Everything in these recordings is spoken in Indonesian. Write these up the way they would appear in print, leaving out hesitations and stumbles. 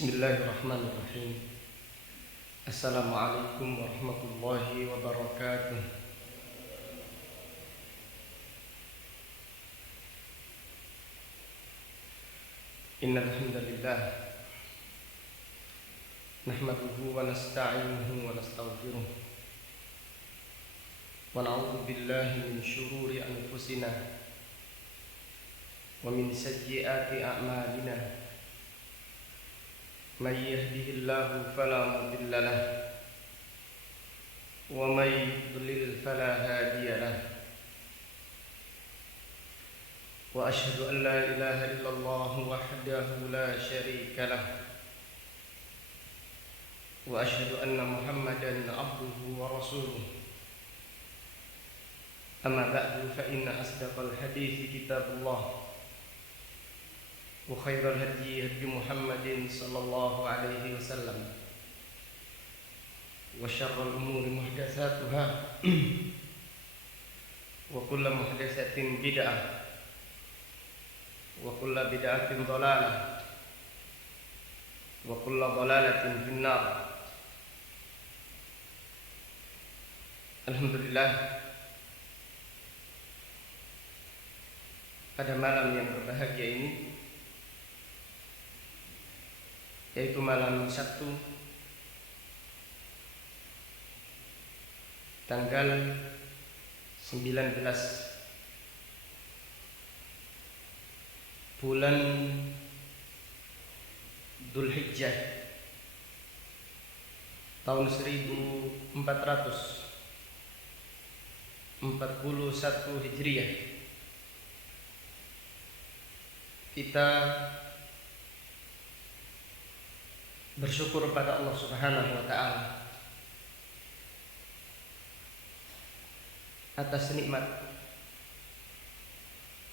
Bismillahirrahmanirrahim. Assalamualaikum warahmatullahi wabarakatuh. Innal hamdalillah nahmaduhu wa nasta'inuhu wa nastaghfiruh wa na'udzu billahi min shururi anfusina wa min sayyiati a'malina. Man yahdihillahu fala mudilla lahu wa man yudlil fala hadiya lahu. Wa asyhadu an la ilaha illallah wahdahu la syarika lahu wa asyhadu anna Muhammadan abduhu wa rasuluh. Amma ba'du, fa inna asdaqal hadithi kitabullah wa khairal hadyi hadyi Muhammadin sallallahu alaihi wasallam wa syarrul umuri muhdatsatuha wa kullu muhdatsatin bid'ah wa kullu bid'atin dhalalah wa kullu dhalalatin finnar. Alhamdulillah, pada malam yang berbahagia ini, yaitu malam Sabtu tanggal 19 bulan Dzulhijjah tahun 1441 Hijriah, kita bersyukur pada Allah Subhanahu wa ta'ala atas nikmat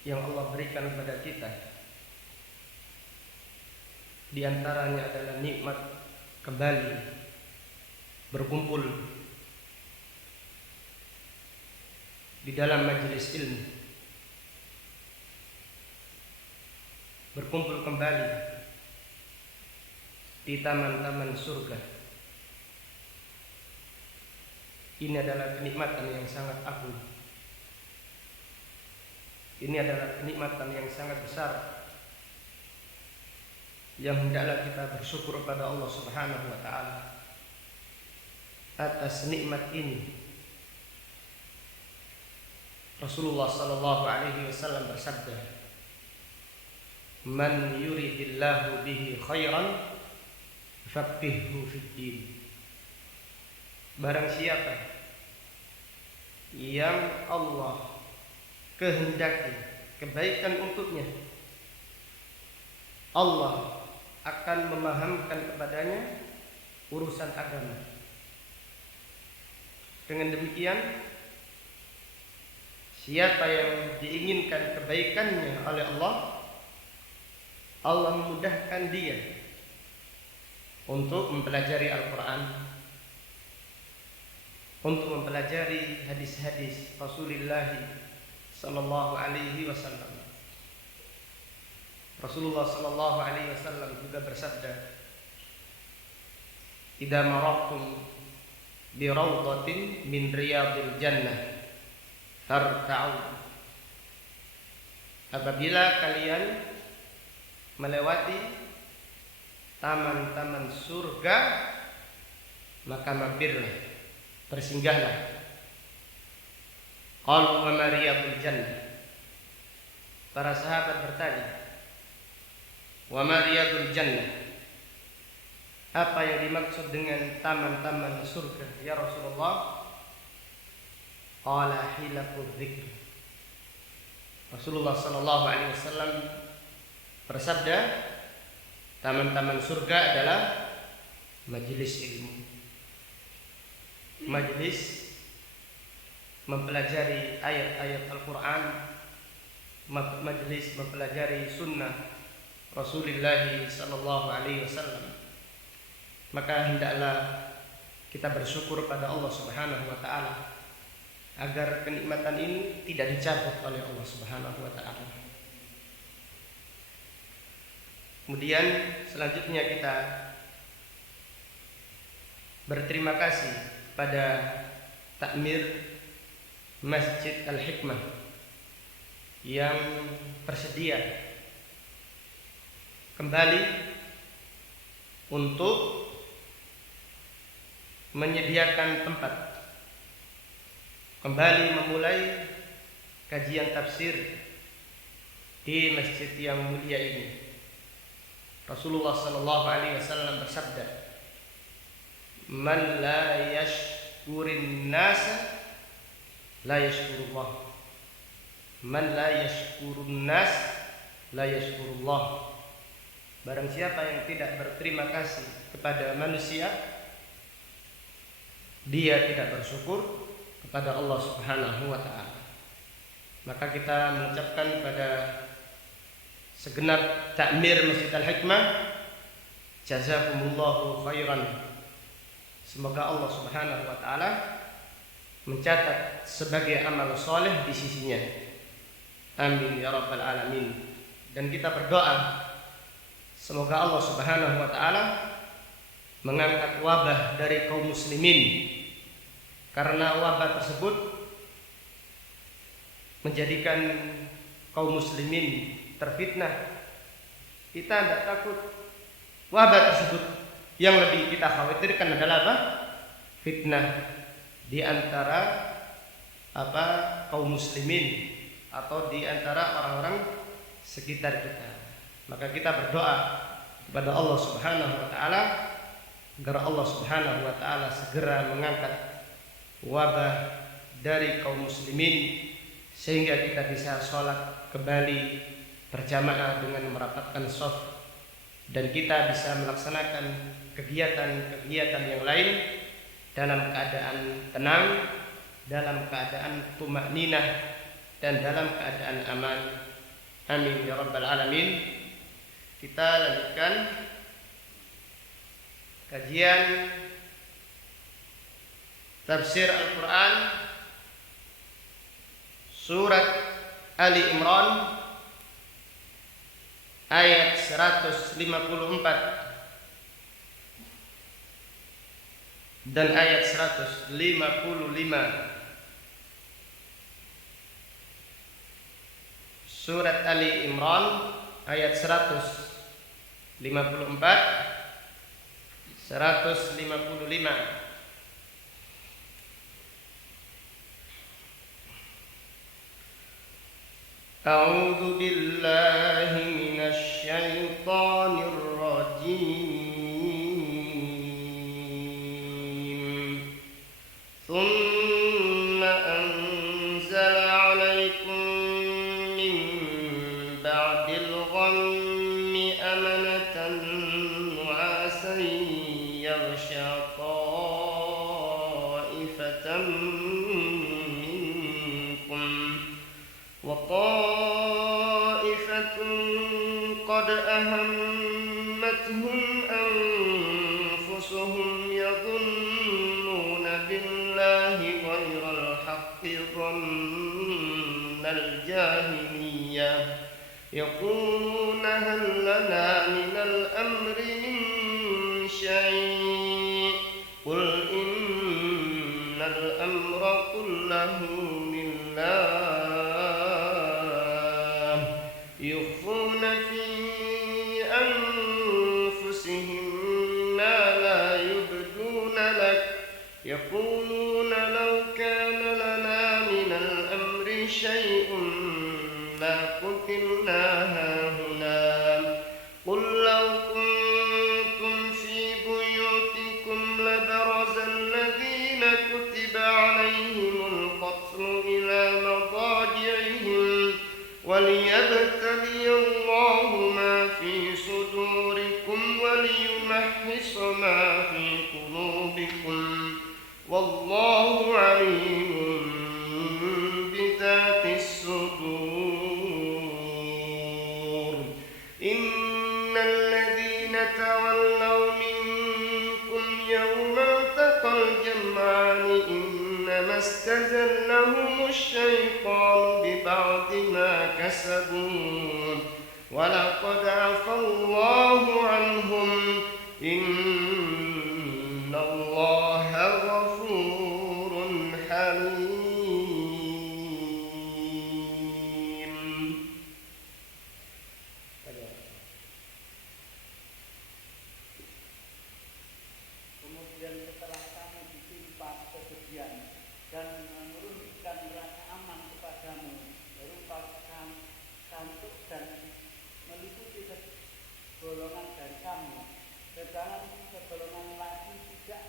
yang Allah berikan kepada kita. Di antaranya adalah nikmat kembali berkumpul di dalam majelis ilmu, berkumpul kembali di taman-taman surga. Ini adalah kenikmatan yang sangat agung. Ini adalah kenikmatan yang sangat besar yang hendaklah kita bersyukur pada Allah Subhanahu wa ta'ala atas nikmat ini. Rasulullah sallallahu alaihi wasallam bersabda, "Man yuridillahu bihi khairan faqihhu fiddin." Barang siapa yang Allah kehendaki kebaikan untuknya, Allah akan memahamkan kepadanya urusan agama. Dengan demikian, siapa yang diinginkan kebaikannya oleh Allah, Allah memudahkan dia untuk mempelajari Al-Quran, untuk mempelajari hadis-hadis Rasulullah sallallahu alaihi wasallam. Rasulullah sallallahu alaihi wasallam juga bersabda, "Idza marartum bi rawdatin min riyadil jannah farta'u." Apabila kalian melewati taman-taman surga, maka mampirlah, bersinggahlah. Qalu wa ma riyadul jannah. Para sahabat bertanya, wa ma riyadul jannah, apa yang dimaksud dengan taman-taman surga ya Rasulullah? Qala hilaqul dzikr. Rasulullah sallallahu alaihi wasallam bersabda, taman-taman surga adalah majelis ilmu, majelis mempelajari ayat-ayat Al-Quran, majelis mempelajari sunnah Rasulullah sallallahu alaihi wasallam. Maka hendaklah kita bersyukur pada Allah Subhanahu wa ta'ala agar kenikmatan ini tidak dicabut oleh Allah Subhanahu wa ta'ala. Kemudian selanjutnya kita berterima kasih pada takmir Masjid Al-Hikmah yang bersedia kembali untuk menyediakan tempat kembali memulai kajian tafsir di masjid yang mulia ini. Rasulullah sallallahu alaihi wasallam bersabda, "Man la yashkurin nasa la yashkurullah. Man la yashkurun nas la yashkurullah." Barang siapa yang tidak berterima kasih kepada manusia, dia tidak bersyukur kepada Allah Subhanahu wa taala. Maka kita mengucapkan pada segenap takmir Masjid Al-Hikmah, jazakumullahu khairan. Semoga Allah Subhanahu wa taala mencatat sebagai amal soleh di sisinya. Amin ya rabbal alamin. Dan kita berdoa semoga Allah Subhanahu wa taala mengangkat wabah dari kaum muslimin, karena wabah tersebut menjadikan kaum muslimin terfitnah. Kita tidak takut wabah tersebut. Yang lebih kita khawatirkan adalah apa? Fitnah di antara kaum muslimin atau di antara orang-orang sekitar kita. Maka kita berdoa kepada Allah Subhanahu wa taala agar Allah Subhanahu wa taala segera mengangkat wabah dari kaum muslimin sehingga kita bisa sholat kembali berjamaah dengan merapatkan shaf, dan kita bisa melaksanakan kegiatan-kegiatan yang lain dalam keadaan tenang, dalam keadaan tumakninah, dan dalam keadaan aman. Amin ya rabbal alamin. Kita lanjutkan kajian tafsir Al-Quran surat Ali Imran ayat 154 dan ayat 155. Surat Ali Imran ayat 154 155. A'udzu billahi minasy syaithanir rajim. Tsumma anzala 'alaikum min ba'dil ghammi amanatan nu'asan yaghsha ta'ifatan minkum wa قد أهمتهم أنفسهم يظنون بالله غير الحق ظن الجاهلية يقولون هل لنا من الأمر من شيء قل إن الأمر كله لله يخفون في أنفسهم ما لا يبدون لك يقولون لو كان لنا من الأمر شيء ما قتلنا هاهنا قل لو كنتم في بيوتكم لبرز الذين كتب عليهم القتل إلى مضاجعهم وليبتلي الله ما في صدوركم وليمحص ما في قلوبكم والله عليم بذات الصدور إن الذين تولوا منكم يوم التقى الجمعان إنما استزلهم الشيطان ببعض ما كسبوا ولقد عفا الله Sedangkan segolongan lagi tidak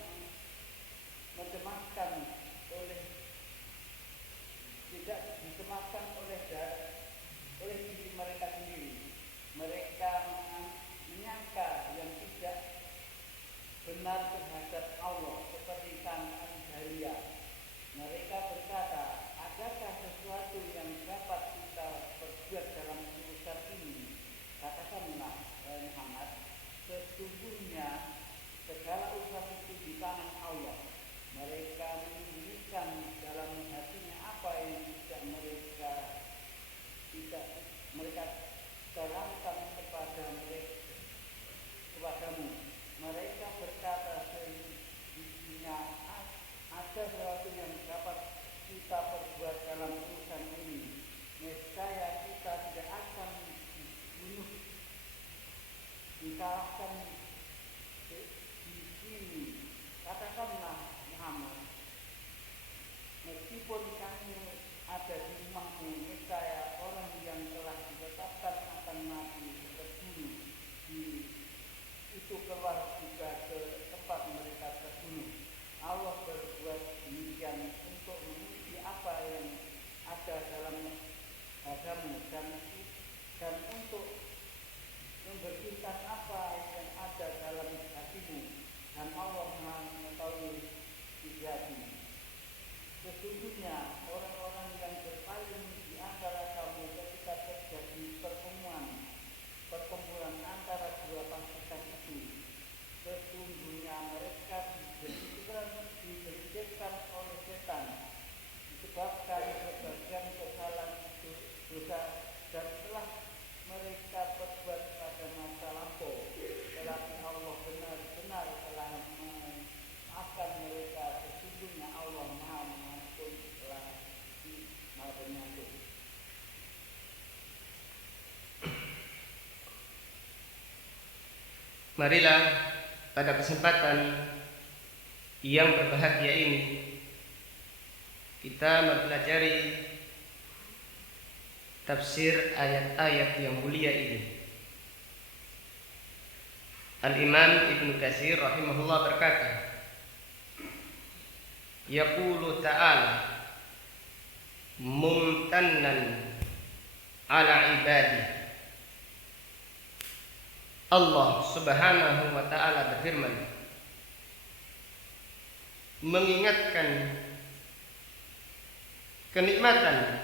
mencemaskan oleh tidak dicemaskan oleh diri mereka sendiri. Mereka menyangka yang tidak benar terhadap Allah seperti sangkaan jahiliyah. Mereka berkata, adakah sesuatu yang dapat kita perbuat dalam urusan ini? Katakanlah, Muhammad, sesungguhnya segala urusan itu di tangan Allah. Mereka menyembunyikan dalam hatinya apa yang tidak mereka terangkan kepadamu. Mereka berkata, sesungguhnya ada sesuatu yang dapat kita perbuat dalam urusan ini. Nescaya kita tidak akan dibunuh, disalahkan di sini. Katakanlah, Muhammad, meskipun kamu ada di rumahmu, nescaya orang yang telah ditetapkan akan mati terbunuh itu keluar juga ke tempat mereka terbunuh. Allah berbuat demikian untuk menguji apa yang ada dalam dadamu dan untuk membersihkan apa yang ada dalam hatimu, dan Allah Maha mengetahui isi hati. Sesungguhnya orang-orang yang berpaling di antara kamu ketika terjadi perkumpulan antara dua pasukan itu, sesungguhnya mereka dibentukkan oleh setan disebabkan sebagian kesalahan dosa dan telah mereka perbuat pada masa lampau. Tetapi Allah benar-benar telah memaafkan mereka. Sesungguhnya Allah Maha Mengampun lagi Maha Penyayang. Marilah pada kesempatan yang berbahagia ini kita mempelajari tafsir ayat-ayat yang mulia ini. Al-Imam Ibnu Katsir rahimahullah berkata, yaqulu ta'ala mumtannan ala ibadihi. Allah Subhanahu wa ta'ala berfirman, mengingatkan kenikmatan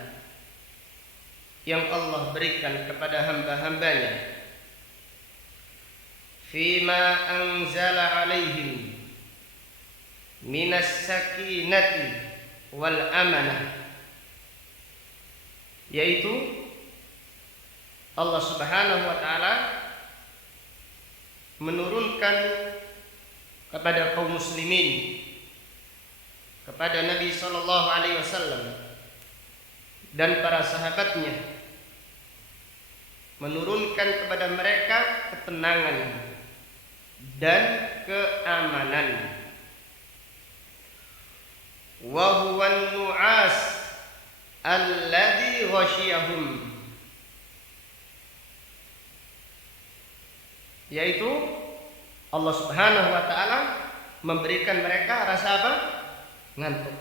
yang Allah berikan kepada hamba-hambanya, fima anzala alaihim minas sakinati wal amanah, yaitu Allah Subhanahu wa ta'ala menurunkan kepada kaum muslimin, kepada Nabi sallallahu alaihi wasallam dan para sahabatnya, menurunkan kepada mereka ketenangan dan keamanan. Wa huwan nu'as alladzi ghasyiyahum, yaitu Allah Subhanahu wa ta'ala memberikan mereka rasa apa? Ngantuk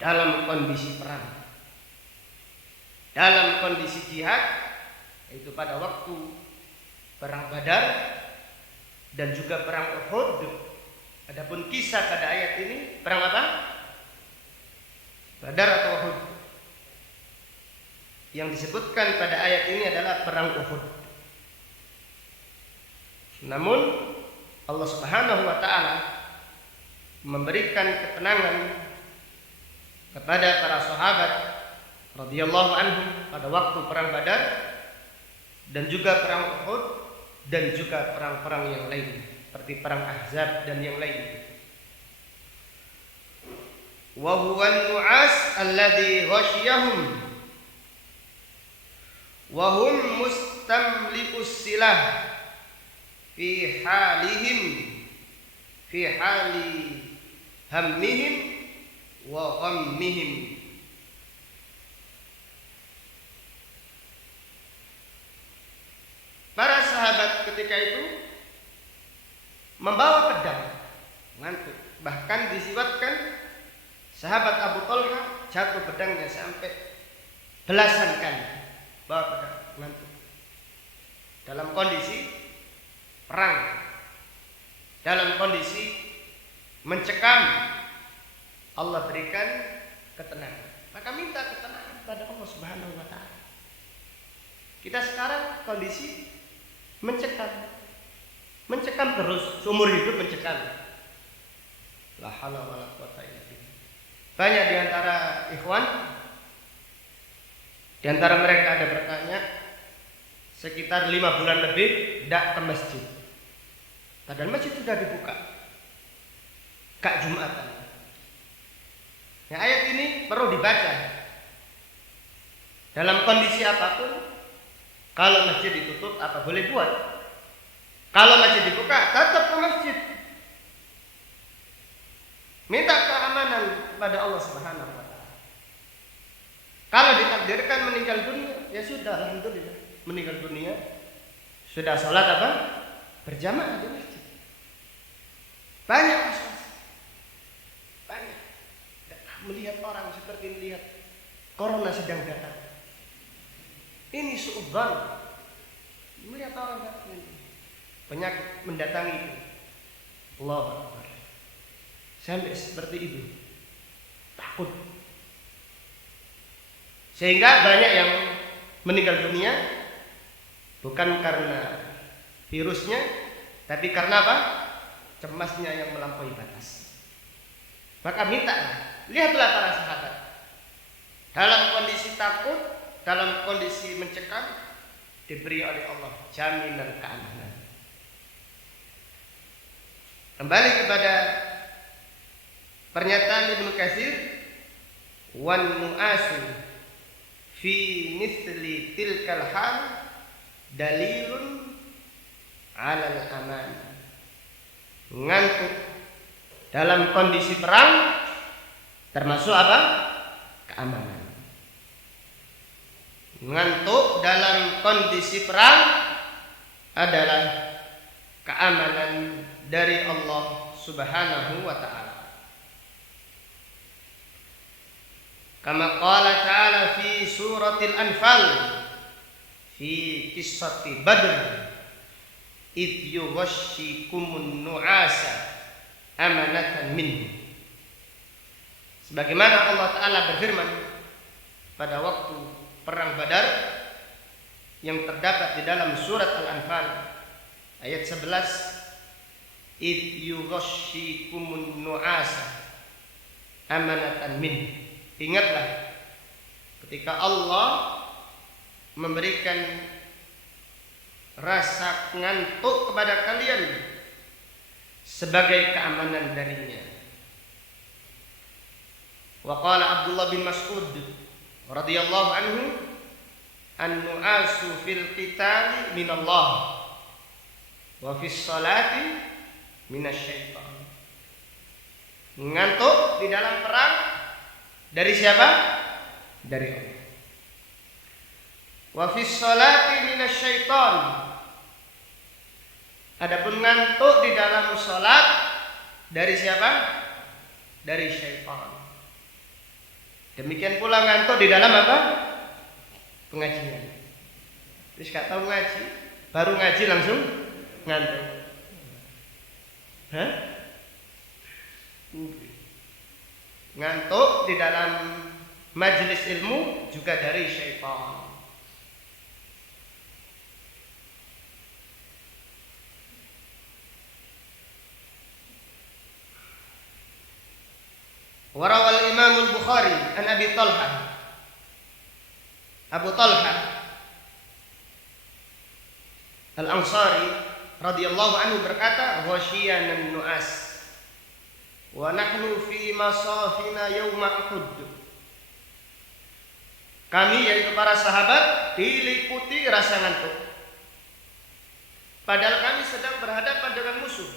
dalam kondisi perang, dalam kondisi jihad, yaitu pada waktu perang Badar dan juga perang Uhud. Adapun kisah pada ayat ini perang apa? Badar atau Uhud? Yang disebutkan pada ayat ini adalah perang Uhud. Namun Allah Subhanahu wa ta'ala memberikan ketenangan kepada para sahabat radhiyallahu anhum pada waktu perang Badar dan juga perang Uhud dan juga perang-perang yang lain seperti perang Ahzab dan yang lain. Wa huwan nu'as alladzi ghasyiyahum wa hum mustamli'us silah fi hali hammihim wa ghammihim. Para sahabat ketika itu membawa pedang, ngantuk. Bahkan disiwatkan sahabat Abu Talha jatuh pedangnya sampai belasan kali. Bawa pedang, ngantuk. Dalam kondisi perang, dalam kondisi mencekam, Allah berikan ketenangan. Maka minta ketenangan pada Allah Subhanahu wa taala. Kita sekarang kondisi mencekam terus, seumur hidup mencekam. La haula wala quwata illa billah. Banyak di antara ikhwan, di antara mereka ada bertanya, sekitar 5 bulan lebih tidak ke masjid. Padahal masjid sudah dibuka, gak Jumatan. Nah, ayat ini perlu dibaca. Dalam kondisi apapun, kalau masjid ditutup apa boleh buat? Kalau masjid dibuka, tetap ke masjid. Minta keamanan pada Allah Subhanahu wa taala. Kalau ditakdirkan meninggal dunia, ya sudah, alhamdulillah. Meninggal dunia, sudah sholat apa? Berjamaah di masjid. Banyak kasus. Banyak. Melihat orang seperti melihat corona sedang datang. Ini suudzon. Melihat orang datang ini. Penyakit mendatangi itu. Allahu Akbar. Sampai seperti itu. Takut. Sehingga banyak yang meninggal dunia bukan karena virusnya, tapi karena apa? Cemasnya yang melampaui batas. Maka mintalah, lihatlah para sahabat dalam kondisi takut, dalam kondisi mencekam, diberi oleh Allah jaminan keamanan. Kembali kepada pernyataan Ibnu Katsir, wan nu'asu fi mithli tilkal hal dalilun 'alal aman. Ngantuk dalam kondisi perang termasuk apa? Keamanan. Ngantuk dalam kondisi perang adalah keamanan dari Allah Subhanahu wa ta'ala. Kama qala ta'ala fi suratil Anfal fi qissati Badr id yughashshikumun nu'asa amanatan minhu. Sebagaimana Allah Ta'ala berfirman pada waktu perang Badar yang terdapat di dalam surat Al-Anfal ayat 11, id yughashshikumun nu'asa amanatan minhu. Ingatlah ketika Allah memberikan rasa ngantuk kepada kalian sebagai keamanan darinya. Wa qala Abdullah bin Mas'ud radhiyallahu anhu, an-nu'asu fil qitali minallah wa fis salati minasyaitan. Ngantuk di dalam perang dari siapa? Dari Allah. Wa fis salati minasyaitan. Adapun ngantuk di dalam salat dari siapa? Dari syaitan. Demikian pula ngantuk di dalam apa? Pengajian. Terus gak tahu ngaji, baru ngaji langsung ngantuk. Hah? Ngantuk di dalam majelis ilmu juga dari syaitan. Warawal Imam Al-Bukhari an Abi Talha, Abu Talha Al-Ansari radhiyallahu anhu berkata, "Ghasyiyanan nu'as wa nahnu fi masafina yauma Uhud." Kami, yaitu para sahabat, diliputi rasa ngantuk padahal kami sedang berhadapan dengan musuh.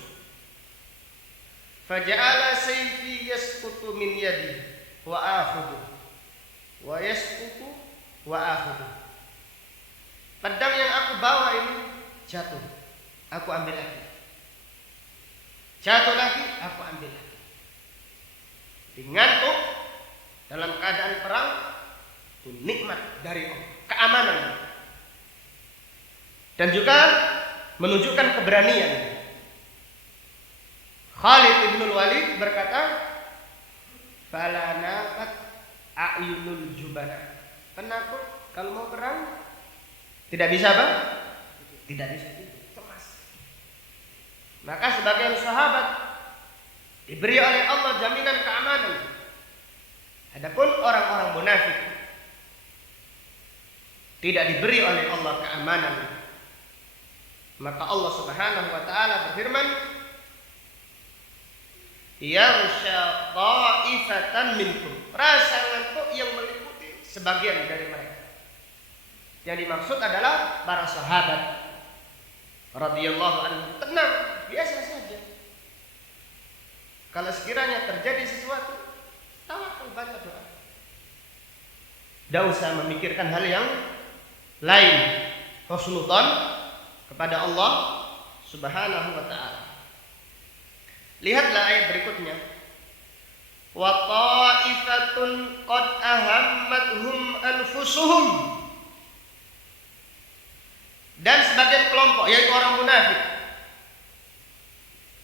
Faja'ala sayfi yasqutu min yadi wa akhudhu wa yasqutu wa akhudhu. Pedang yang aku bawa ini jatuh, aku ambil lagi. jatuh lagi, aku ambil lagi. Ngantuk dalam keadaan perang itu nikmat dari Allah, keamanan. Dan juga menunjukkan keberanian. Khalid ibn Walid berkata, "Fala naqat a'yunul jubana." Penakut kalau mau perang tidak bisa apa? Tidak bisa tidur, cemas. Maka sebagian sahabat diberi oleh Allah jaminan keamanan. Adapun orang-orang munafik tidak diberi oleh Allah keamanan. Maka Allah Subhanahu wa taala berfirman, "Yaghsha ta'ifatan minkum." Rasa ngantuk yang meliputi sebagian dari mereka. Yang dimaksud adalah para sahabat radhiyallahu anhum. Tenang, biasa saja. Kalau sekiranya terjadi sesuatu, tawakal, baca doa. Tidak usah memikirkan hal yang lain. Husnudzon kepada Allah Subhanahu wa ta'ala. Lihatlah ayat berikutnya. Wa ta'ifatun qad ahammathum anfusuhum. Dan sebagian kelompok, yaitu orang munafik,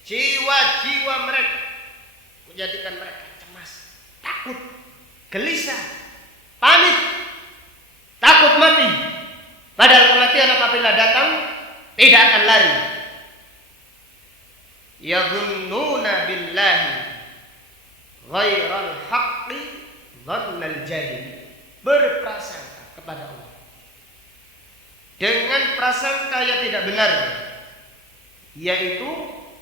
jiwa-jiwa mereka menjadikan mereka cemas, takut, gelisah, panik, takut mati. Padahal kematian apabila datang tidak akan lari. Yadhunnuna billahi ghairal haqqi dhannal jahil. Berprasangka kepada Allah dengan prasangka yang tidak benar, yaitu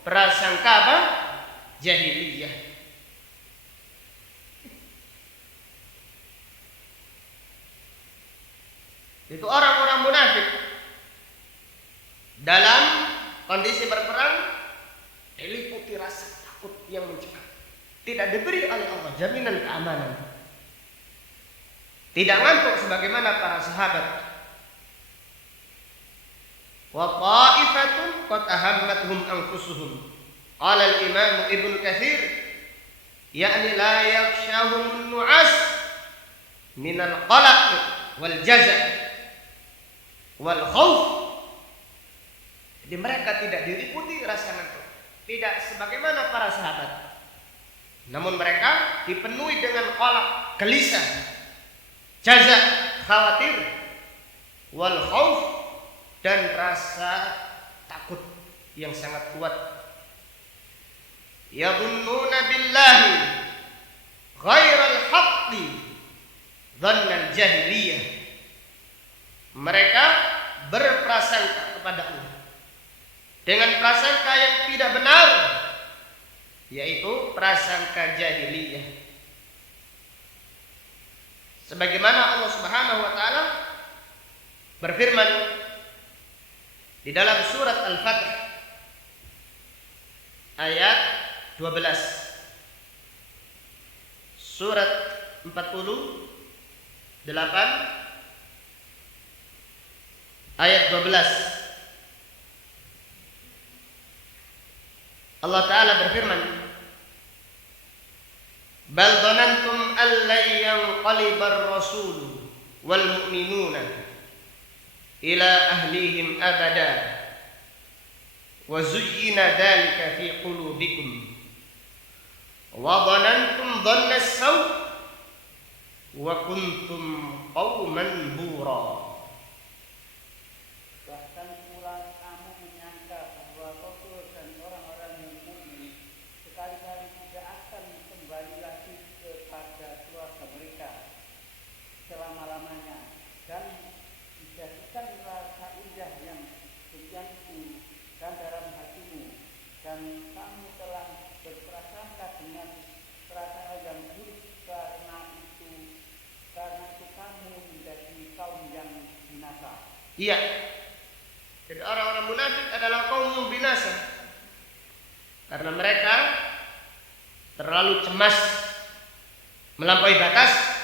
prasangka apa? Jahiliyah. Itu orang-orang munafik dalam kondisi berperang diliputi rasa takut yang mencekam. Tidak diberi oleh Allah jaminan keamanan. Tidak ngantuk sebagaimana para sahabat. Wa ta'ifatun qad ahammathum anfusuhum. Qala al-Imam Ibnu Katsir, yakni la yakhshahum nu'as min al-qalaq wal jaza' wal khauf. Jadi mereka tidak diliputi rasa ngantuk, tidak sebagaimana para sahabat. Namun mereka dipenuhi dengan qalaq, gelisah, jaza', khawatir, wal khauf, dan rasa takut yang sangat kuat. Yadhunnuna billahi ghairal haqqi dhannal jahiliyah. Mereka berprasangka kepada Allah dengan prasangka yang tidak benar, yaitu prasangka jahiliyah. Sebagaimana Allah Subhanahu wa taala berfirman di dalam surat Al-Fatih ayat 12. Surat 48 ayat 12. Allah Ta'ala berfirman, "Bal dhanantum an lan yanqalibar rasul wal mu'minuna ila ahlihim abada wa zuyyina dhalika fi qulubikum wa dhanantum dhanna as-saw wa kuntum qauman bura." Bahkan pula kamu menyangka bahwa Rasul dan orang-orang yang mukmin sekali-kali tidak akan kembali lagi kepada keluarga mereka selama-lamanya, dan dijadikan rasa indah yang berjangkau dan dalam hatimu, dan kamu telah berprasangka dengan prasangka yang buruk karena itu kamu menjadi kaum yang binasa. Iya. Jadi orang-orang munafik adalah kaum yang binasa karena mereka terlalu cemas, melampaui batas,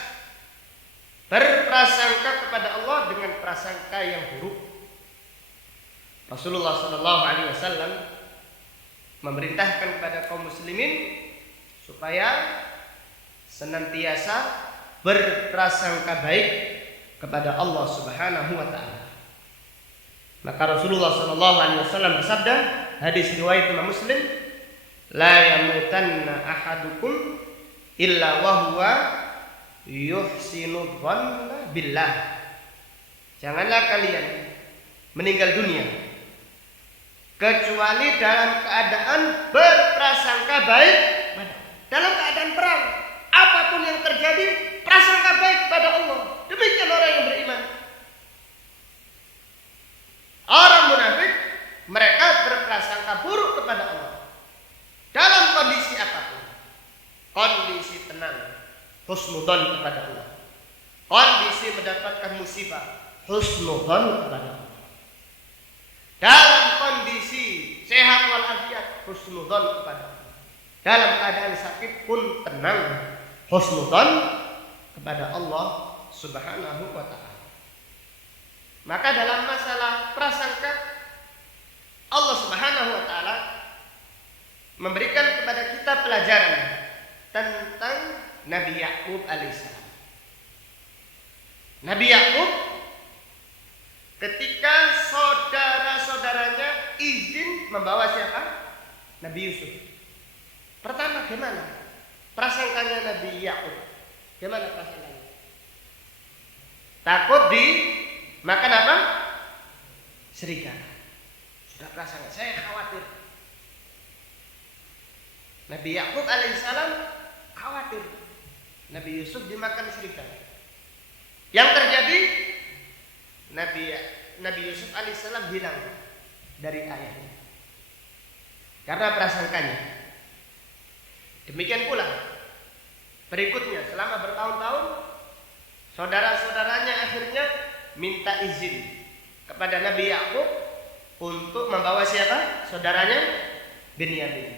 berprasangka kepada Allah dengan prasangka yang buruk. Rasulullah SAW memerintahkan kepada kaum muslimin supaya senantiasa berprasangka baik kepada Allah Subhanahu wa taala. Maka Rasulullah sallallahu alaihi wasallam bersabda, hadis riwayat Imam Muslim, la yamutanna ahadukum illa wa huwa yuhsinu dhanna billah. Janganlah kalian meninggal dunia kecuali dalam keadaan berprasangka baik, dalam keadaan perang. Apapun yang terjadi, prasangka baik kepada Allah. Demikian orang yang beriman. Orang munafik, mereka berprasangka buruk kepada Allah dalam kondisi apapun. Kondisi tenang, husnudzon kepada Allah. Kondisi mendapatkan musibah, husnudzon kepada Allah. Dalam kondisi sehat walafiat, husnudzon kepada Allah. Dalam keadaan sakit pun tenang, husnudzon kepada Allah Subhanahu wa taala. Maka dalam masalah prasangka, Allah Subhanahu wa taala memberikan kepada kita pelajaran tentang Nabi Yakub alaihissalam. Nabi Yakub ketika saudara-saudaranya izin membawa siapa? Nabi Yusuf. Pertama gimana prasangkanya Nabi Yakub? Gimana prasangkanya? Takut dimakan apa? Serigala. Sudah prasangka, saya khawatir. Nabi Yakub alaihissalam khawatir Nabi Yusuf dimakan serigala. Yang terjadi, Nabi Yusuf alaihissalam hilang dari ayahnya karena prasangkanya. Demikian pula berikutnya, selama bertahun-tahun saudara-saudaranya akhirnya minta izin kepada Nabi Yakub untuk membawa siapa? Saudaranya Binyamin.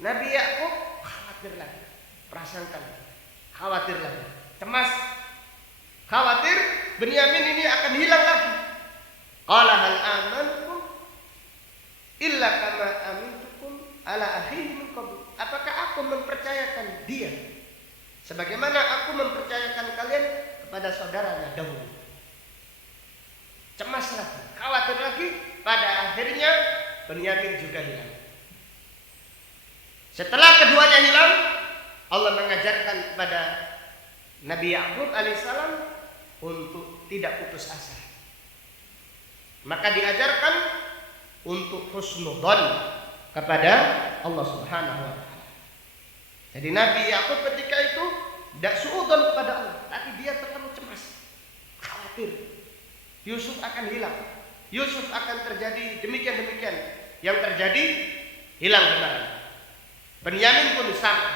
Nabi Yakub khawatir lagi, prasangka lagi, khawatir lagi, cemas, khawatir Binyamin ini akan hilang lagi. Qala hal amantum illa kama amintukum ala akhihi min qabl. Apakah aku mempercayakan dia sebagaimana aku mempercayakan kalian kepada saudaranya dahulu? Cemas lagi, khawatir lagi, pada akhirnya Binyamin juga hilang. Setelah keduanya hilang, Allah mengajarkan kepada Nabi Yakub alaihissalam untuk tidak putus asa. Maka diajarkan untuk husnudzon kepada Allah Subhanahu wa taala. Jadi Nabi Yakub ketika itu tidak suudzon kepada Allah, tapi dia tetap cemas, khawatir Yusuf akan hilang, Yusuf akan terjadi demikian-demikian. Yang terjadi, hilang benar. Binyamin pun sama.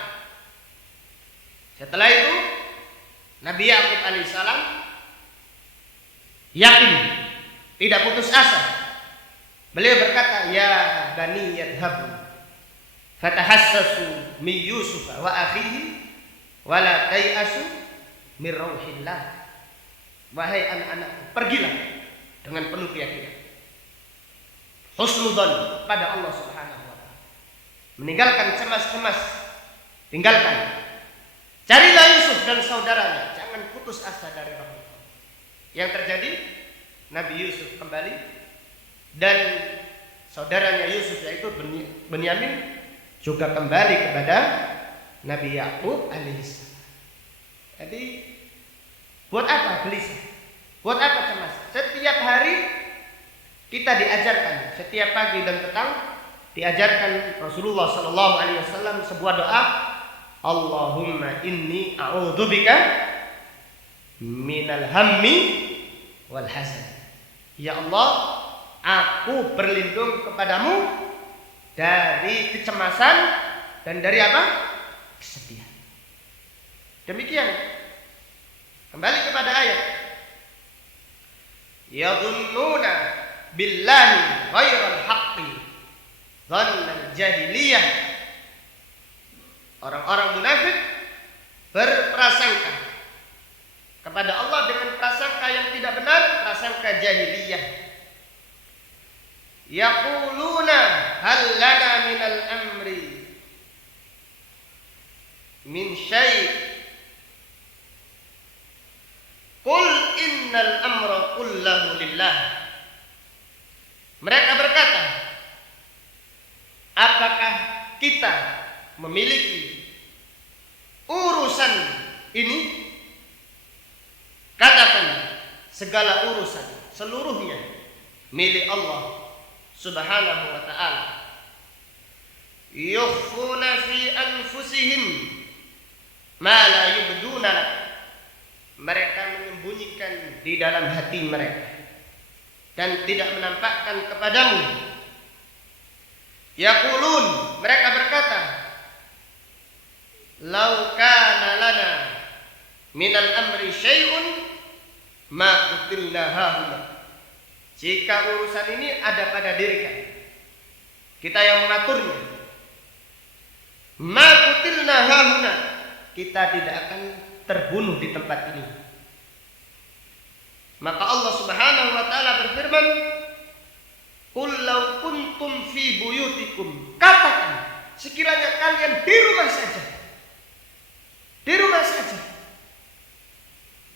Setelah itu Nabi Yakub alaihissalam yakin, tidak putus asa. Beliau berkata, ya bani yadhabu fatahassasu min Yusuf wa akhihi wa la tayasu min rauhillah. Wahai anak-anakku, pergilah dengan penuh keyakinan, husnudzon pada Allah Subhanahu wa taala. Meninggalkan cemas-cemas, tinggalkan. Carilah Yusuf dan saudaranya, jangan putus asa dari rahmat. Yang terjadi, Nabi Yusuf kembali dan saudaranya Yusuf yaitu Binyamin juga kembali kepada Nabi Yakub alaihissalam. Jadi buat apa gelisah? Buat apa cemas? Setiap hari kita diajarkan, setiap pagi dan petang diajarkan Rasulullah sallallahu alaihi wasallam sebuah doa, Allahumma inni a'udzubika minal hammi wal hazan. Ya Allah, aku berlindung kepadamu dari kecemasan dan dari apa? Kesedihan. Demikian. Kembali kepada ayat. Yadhunnuna billahi ghairal haqqi dhannal jahiliyah. Orang-orang munafik berprasangka kepada Allah dengan prasangka yang tidak benar, prasangka jahiliyah. Yaquluna hal lana minal amri min syai' qul innal amra kullahu lillah. Mereka berkata, apakah kita memiliki urusan ini? Katakan, segala urusan seluruhnya milik Allah Subhanahu wa ta'ala. Yukhfuna fi anfusihim ma la yubduna lak. Mereka menyembunyikan di dalam hati mereka dan tidak menampakkan kepadamu. Yaqulun, mereka berkata, lau kana lana minal amri syai'un ma qutilna hahuna. Jika urusan ini ada pada diri kita yang mengaturnya, ma qutilna hahuna, kita tidak akan terbunuh di tempat ini. Maka Allah Subhanahu wa ta'ala berfirman, qul law kuntum fi buyutikum, katakan sekiranya kalian di rumah saja, di rumah saja,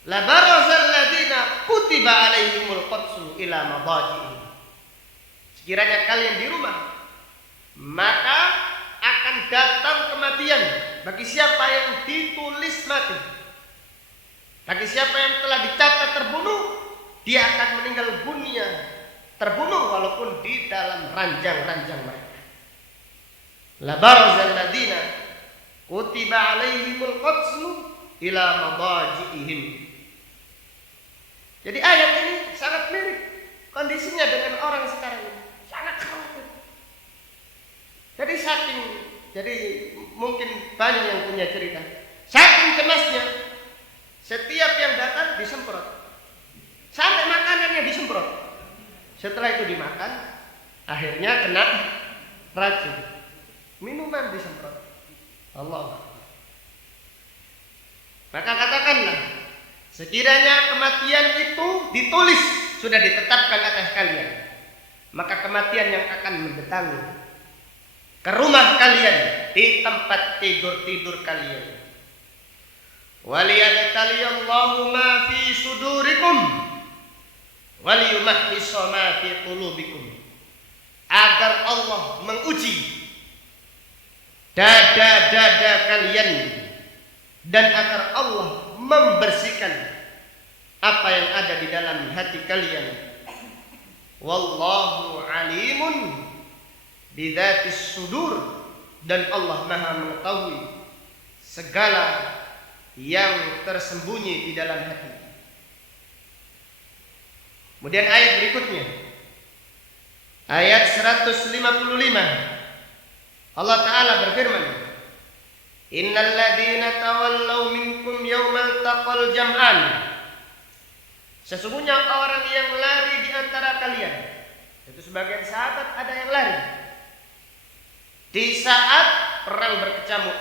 la barazal ladina kutiba alaihimul qatsu ila madaji'ihim. Sekiranya kalian di rumah, maka akan datang kematian bagi siapa yang ditulis mati. Bagi siapa yang telah dicatat terbunuh, dia akan meninggal dunia terbunuh walaupun di dalam ranjang-ranjang mereka. La barazal ladina kutiba alaihimul qatsu ila madaji'ihim. Jadi ayat ini sangat mirip kondisinya dengan orang sekarang ini. Sangat khawatir. Jadi mungkin banyak yang punya cerita. Saking cemasnya, setiap yang datang disemprot. Sampai makanannya disemprot. Setelah itu dimakan, akhirnya kena racun. Minuman disemprot. Allah. Maka katakanlah, sekiranya kematian itu ditulis, sudah ditetapkan atas kalian, maka kematian yang akan mendatangi ke rumah kalian, di tempat tidur-tidur kalian. Waliyabtaliyallahu ma fi sudurikum waliyumahhisa ma fi qulubikum. Agar Allah menguji dada-dada kalian dan agar Allah membersihkan apa yang ada di dalam hati kalian. Wallahu alimun bidzatis sudur, dan Allah Maha mengetahui segala yang tersembunyi di dalam hati. Kemudian ayat berikutnya, ayat 155, Allah Ta'ala berfirman, innal ladzina tawallaw minkum yawmal taqal jam'an. Sesungguhnya orang yang lari di antara kalian, itu sebagian sahabat ada yang lari di saat perang berkecamuk.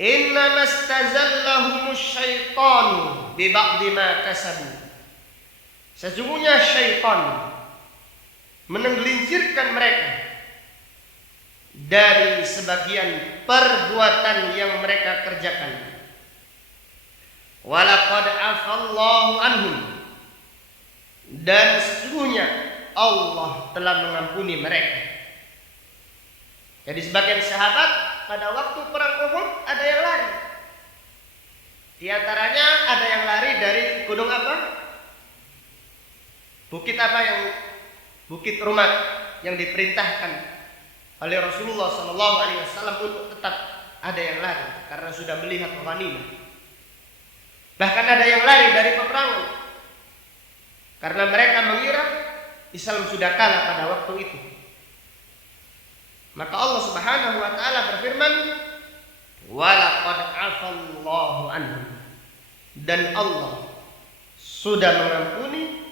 Inna mastazallahumush syaitanu bi ba'di ma kasabu. Sesungguhnya syaitan menggelincirkan mereka dari sebagian perbuatan yang mereka kerjakan. Walaqad afallahu anhum, dan sesungguhnya Allah telah mengampuni mereka. Jadi sebagian sahabat pada waktu perang Uhud ada yang lari. Di antaranya ada yang lari dari gunung apa? Bukit apa yang Bukit Rumat yang diperintahkan oleh Rasulullah SAW untuk tetap ada yang lari karena sudah melihat ghanimah. Bahkan ada yang lari dari peperangan karena mereka mengira Islam sudah kalah pada waktu itu. Maka Allah Subhanahu wa ta'ala berfirman, walaqad afallahu anhum, dan Allah sudah mengampuni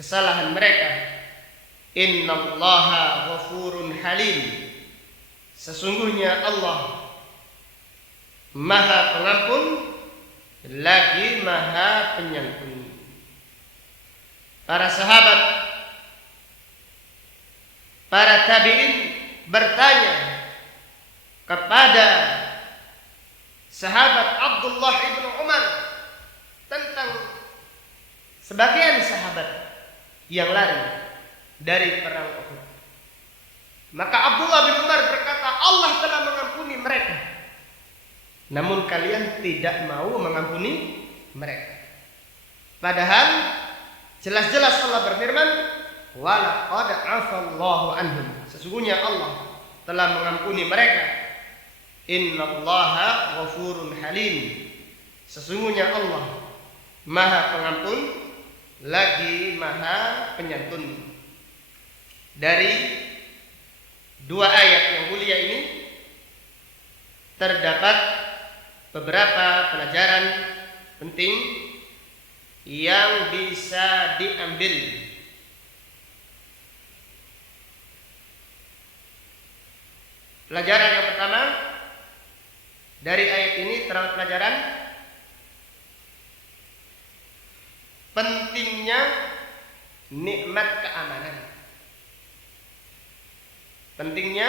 kesalahan mereka. Innallaha ghafurun halim, sesungguhnya Allah Maha Pengampun lagi Maha Penyampun. Para sahabat para tabi'in bertanya kepada sahabat Abdullah ibn Umar tentang sebagian sahabat yang lari dari perang Uhud. Maka Abdullah bin Umar berkata, Allah telah mengampuni mereka, namun kalian tidak mau mengampuni mereka. Padahal jelas-jelas Allah berfirman, walaqad afallahu anhum, sesungguhnya Allah telah mengampuni mereka. Innallaha ghafurun halim, sesungguhnya Allah Maha Pengampun lagi Maha Penyantun. Dari dua ayat yang mulia ini terdapat beberapa pelajaran penting yang bisa diambil. Pelajaran yang pertama dari ayat ini terdapat pelajaran pentingnya nikmat keamanan. Pentingnya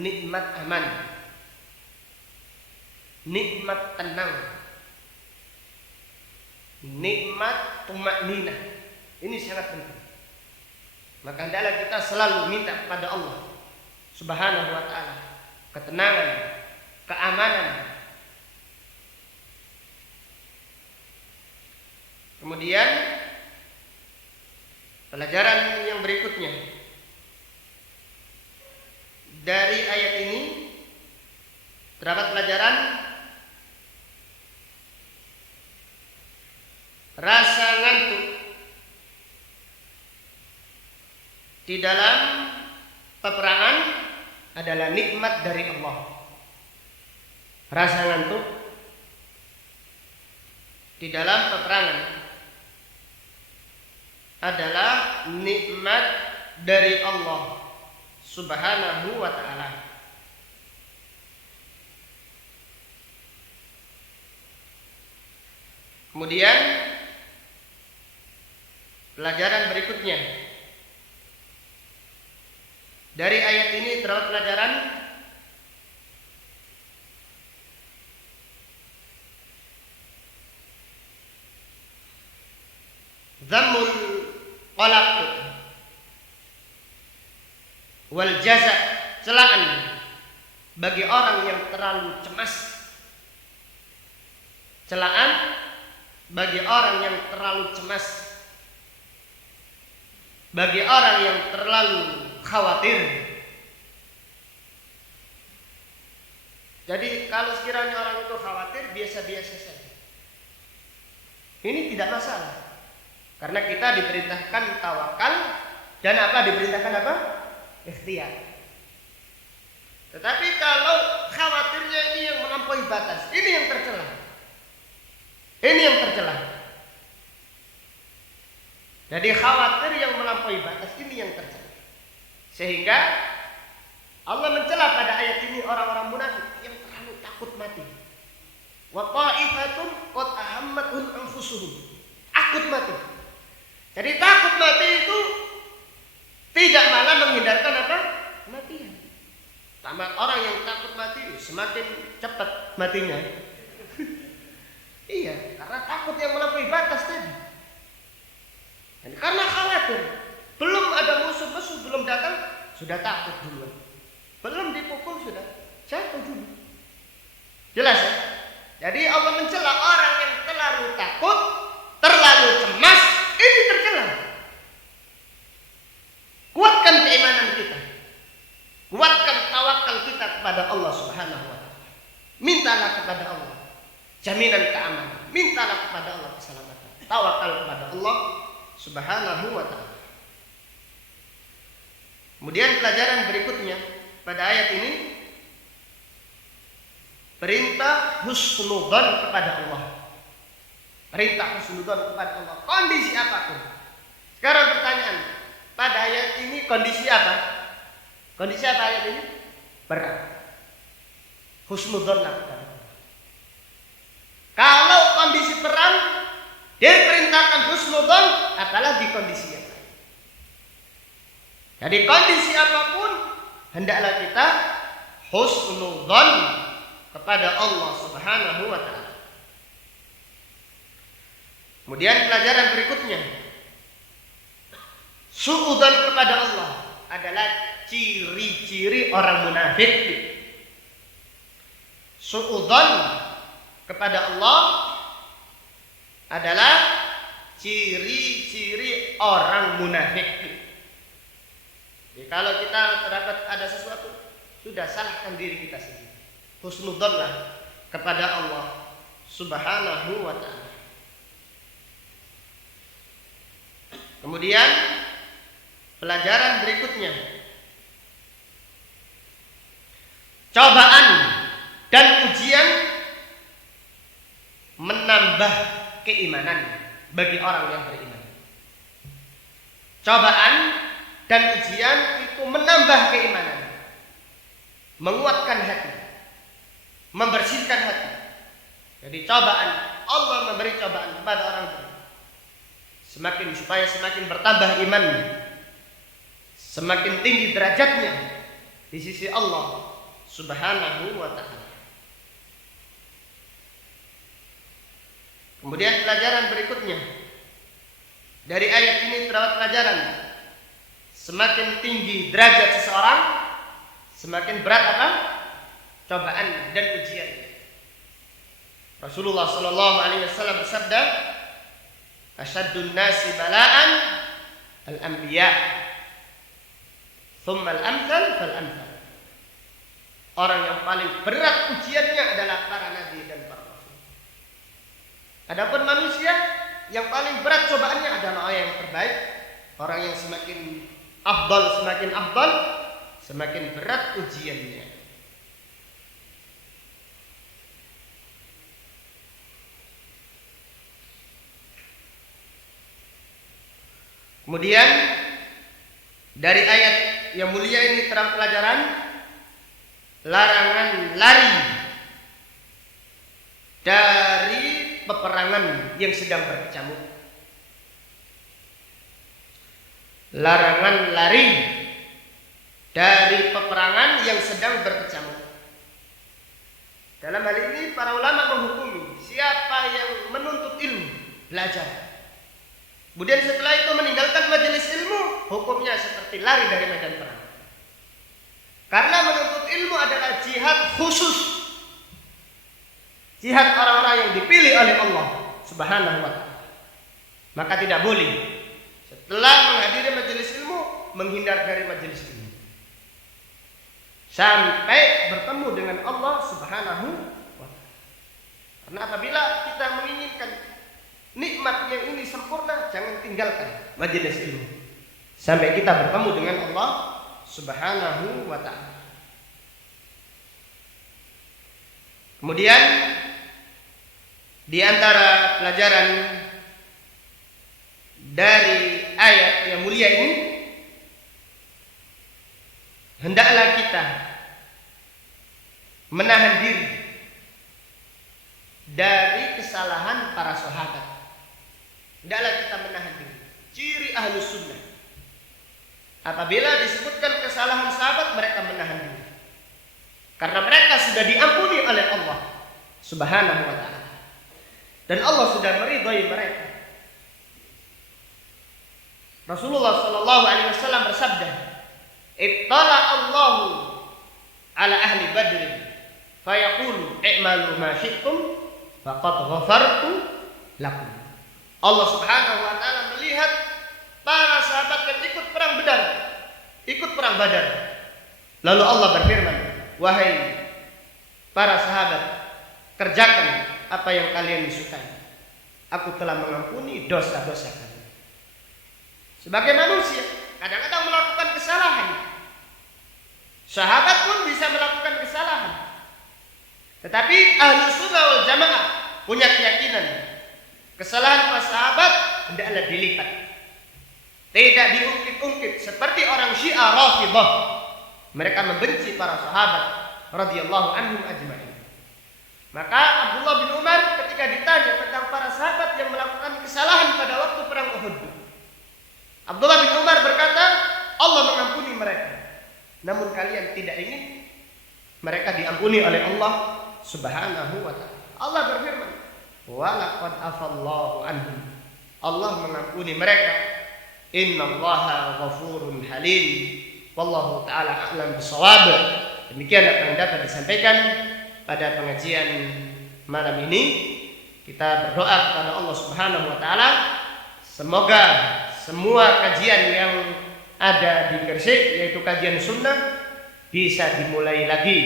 nikmat aman, nikmat tenang, nikmat tumakninah. Ini sangat penting. Maka hendaklah kita selalu minta kepada Allah Subhanahu wa ta'ala ketenangan, keamanan. Kemudian pelajaran yang berikutnya dari ayat ini terdapat pelajaran rasa ngantuk di dalam peperangan adalah nikmat dari Allah. Rasa ngantuk di dalam peperangan adalah nikmat dari Allah Subhanahu wa ta'ala. Kemudian pelajaran berikutnya dari ayat ini terdapat pelajaran dhammul qalaq wal jaza, celaan bagi orang yang terlalu cemas. Celaan bagi orang yang terlalu cemas, bagi orang yang terlalu khawatir. Jadi kalau sekiranya orang itu khawatir, biasa-biasa saja, ini tidak masalah, karena kita diperintahkan tawakal dan apa? Diperintahkan apa? Ikhtiar. Tetapi kalau khawatirnya ini yang melampaui batas, ini yang tercela. Ini yang tercela. Jadi khawatir yang melampaui batas ini yang tercela. Sehingga Allah mencela pada ayat ini orang-orang munafik yang terlalu takut mati. Wa qa'ifatun qad ahammatun anfusuhum. Takut mati. Jadi takut mati itu tidak malah menghindarkan apa? Kematian. Tamat orang yang takut mati semakin cepat matinya. Iya, karena takut yang melampaui batas tadi. Dan karena khawatir, belum ada musuh-musuh belum datang, sudah takut duluan. Belum dipukul sudah jatuh dulu. Jelas ya? Jadi Allah mencela orang yang terlalu takut, terlalu cemas, ini tercela. Kuatkan keimanan kita. Kuatkan tawakal kita kepada Allah Subhanahu wa ta'ala. Mintalah kepada Allah jaminan keamanan. Mintalah kepada Allah keselamatan. Tawakal kepada Allah Subhanahu wa ta'ala. Kemudian pelajaran berikutnya pada ayat ini, perintah husnudzon kepada Allah. Perintah husnudzon kepada Allah, kondisi apapun. Sekarang pertanyaan, pada ayat ini kondisi apa? Kondisi apa ayat ini? Perang. Husnudzon kepada Allah. Kalau kondisi perang diperintahkan husnudzon, apalagi kondisi yang lain. Jadi kondisi apapun hendaklah kita husnudzon kepada Allah Subhanahu wa taala. Kemudian pelajaran berikutnya, suudzon kepada Allah adalah ciri-ciri orang munafik. Suudzon kepada Allah adalah ciri-ciri orang munafik. Jadi kalau kita terdapat ada sesuatu, sudah salahkan diri kita sendiri. Husnudzonlah kepada Allah Subhanahu wa taala. Kemudian pelajaran berikutnya, cobaan dan ujian menambah keimanan bagi orang yang beriman. Cobaan dan ujian itu menambah keimanan, menguatkan hati, membersihkan hati. Jadi cobaan, Allah memberi cobaan kepada orang beriman supaya semakin bertambah imannya, semakin tinggi derajatnya di sisi Allah Subhanahu wa ta'ala. Kemudian pelajaran berikutnya, dari ayat ini terdapat pelajaran, semakin tinggi derajat seseorang, semakin berat apa? Cobaan dan ujian. Rasulullah sallallahu alaihi wasallam bersabda, "Asyaddun nasi bala'an al-anbiya, thumma al-amthal fal-amthal." Orang yang paling berat ujiannya adalah para nabi dan para rasul. Adapun manusia yang paling berat cobaannya adalah orang yang terbaik, orang yang semakin afdal, semakin berat ujiannya. Kemudian dari ayat yang mulia ini terang pelajaran larangan lari dari peperangan yang sedang berkecamuk. Larangan lari dari peperangan yang sedang berkecamuk. Dalam hal ini para ulama menghukumi siapa yang menuntut ilmu, belajar, kemudian setelah itu meninggalkan majelis ilmu, hukumnya seperti lari dari medan perang. Karena menuntut ilmu adalah jihad khusus, jihad orang-orang yang dipilih oleh Allah Subhanahu wa ta'ala. Maka tidak boleh setelah menghadiri majelis ilmu menghindar dari majelis ilmu sampai bertemu dengan Allah Subhanahu wa ta'ala. Karena apabila kita menginginkan nikmat yang ini sempurna, jangan tinggalkan majelis ilmu sampai kita bertemu dengan Allah Subhanahu wa ta'ala. Kemudian di antara pelajaran dari ayat yang mulia ini, hendaklah kita menahan diri dari kesalahan para sahabat. Hendaklah kita menahan diri. Ciri ahlus sunnah, apabila disebutkan kesalahan sahabat, mereka menahan diri, karena mereka sudah diampuni oleh Allah Subhanahu wa ta'ala, dan Allah sudah meridhai mereka. Rasulullah sallallahu alaihi wasallam bersabda, "Ittala Allahu ala ahli Badr fayaqulu i'malu ma syi'tum faqad ghafartu lakum." Allah Subhanahu wa ta'ala melihat para sahabat yang ikut perang Badar. Lalu Allah berfirman, "Wahai para sahabat, kerjakan apa yang kalian sukai. Aku telah mengampuni dosa-dosa kalian." Sebagai manusia, kadang-kadang melakukan kesalahan. Sahabat pun bisa melakukan kesalahan. Tetapi Ahlus Sunnah wal Jamaah punya keyakinan kesalahan para sahabat hendaklah dilipat, tidak diungkit-ungkit seperti orang Syiah Rafidhah. Mereka membenci para sahabat radhiyallahu anhum ajma'in. Maka Abdullah bin Umar ketika ditanya tentang para sahabat yang melakukan kesalahan pada waktu perang Uhud, Abdullah bin Umar berkata, Allah mengampuni mengampuni mereka, namun kalian tidak ingin mereka diampuni oleh Allah Subhanahu wa ta'ala. Allah berfirman, wa laqad afallahu anhum. Allah mengampuni mereka. Innallaha ghafurun halim. Wallahu ta'ala a'lam bishawab. Demikian apa yang dapat disampaikan pada pengajian malam ini. Kita berdoa kepada Allah Subhanahu wa ta'ala, semoga semua kajian yang ada di Gresik, yaitu kajian sunnah, bisa dimulai lagi.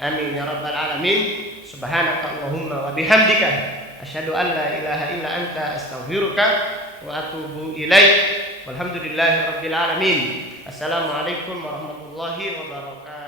Amin ya rabbal alamin. Subhanaka Allahumma wa bihamdika asyhadu an la ilaha illa anta astaghfiruka wa atubu ilaik. Walhamdulillahi rabbil alamin. Assalamualaikum warahmatullahi wabarakatuh.